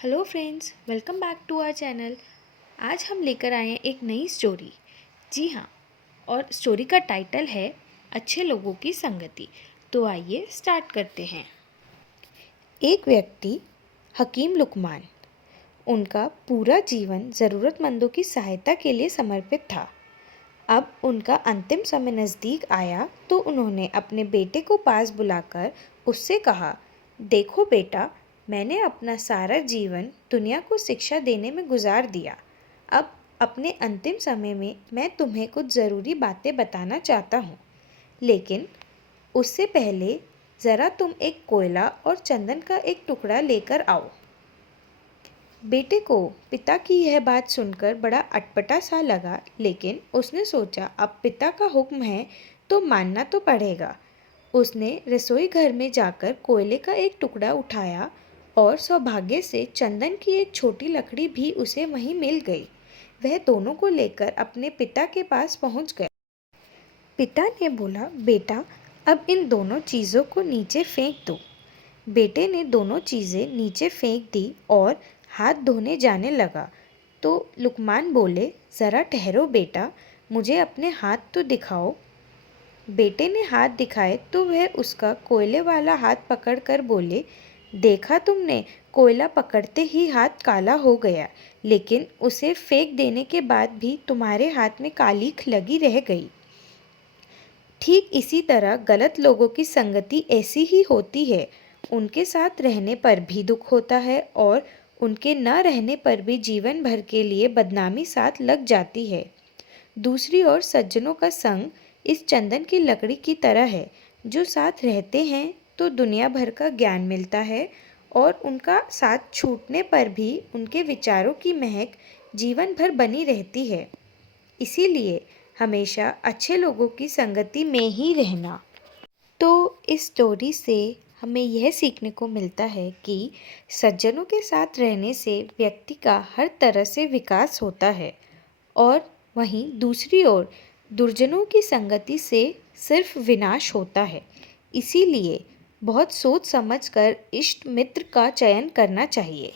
Hello friends, welcome back to our channel. आज हम लेकर आए हैं एक नई स्टोरी। जी हाँ, और स्टोरी का टाइटल है अच्छे लोगों की संगति। तो आइए स्टार्ट करते हैं। एक व्यक्ति, हकीम लुकमान, उनका पूरा जीवन ज़रूरतमंदों की सहायता के लिए समर्पित था। अब उनका अंतिम समय नज़दीक आया तो उन्होंने अपने बेटे को पास बुलाकर उससे कहा, देखो बेटा, मैंने अपना सारा जीवन दुनिया को शिक्षा देने में गुजार दिया। अब अपने अंतिम समय में मैं तुम्हें कुछ ज़रूरी बातें बताना चाहता हूँ, लेकिन उससे पहले ज़रा तुम एक कोयला और चंदन का एक टुकड़ा लेकर आओ। बेटे को पिता की यह बात सुनकर बड़ा अटपटा सा लगा, लेकिन उसने सोचा अब पिता का हुक्म है तो मानना तो पड़ेगा। उसने रसोई घर में जाकर कोयले का एक टुकड़ा उठाया और सौभाग्य से चंदन की एक छोटी लकड़ी भी उसे वहीं मिल गई। वह दोनों को लेकर अपने पिता के पास पहुंच गया। पिता ने बोला, बेटा, अब इन दोनों चीज़ों को नीचे फेंक दो। बेटे ने दोनों चीज़ें नीचे फेंक दी और हाथ धोने जाने लगा। तो लुकमान बोले, ज़रा ठहरो बेटा, मुझे अपने हाथ तो दिखाओ। बेटे ने हाथ दिखाए तो वह उसका कोयले वाला हाथ पकड़कर बोले, देखा तुमने, कोयला पकड़ते ही हाथ काला हो गया, लेकिन उसे फेंक देने के बाद भी तुम्हारे हाथ में कालीख लगी रह गई। ठीक इसी तरह गलत लोगों की संगति ऐसी ही होती है। उनके साथ रहने पर भी दुख होता है और उनके न रहने पर भी जीवन भर के लिए बदनामी साथ लग जाती है। दूसरी ओर सज्जनों का संग इस चंदन की लकड़ी की तरह है, जो साथ रहते हैं तो दुनिया भर का ज्ञान मिलता है और उनका साथ छूटने पर भी उनके विचारों की महक जीवन भर बनी रहती है। इसीलिए हमेशा अच्छे लोगों की संगति में ही रहना। तो इस स्टोरी से हमें यह सीखने को मिलता है कि सज्जनों के साथ रहने से व्यक्ति का हर तरह से विकास होता है और वहीं दूसरी ओर दुर्जनों की संगति से सिर्फ विनाश होता है। इसीलिए बहुत सोच समझकर इष्ट मित्र का चयन करना चाहिए।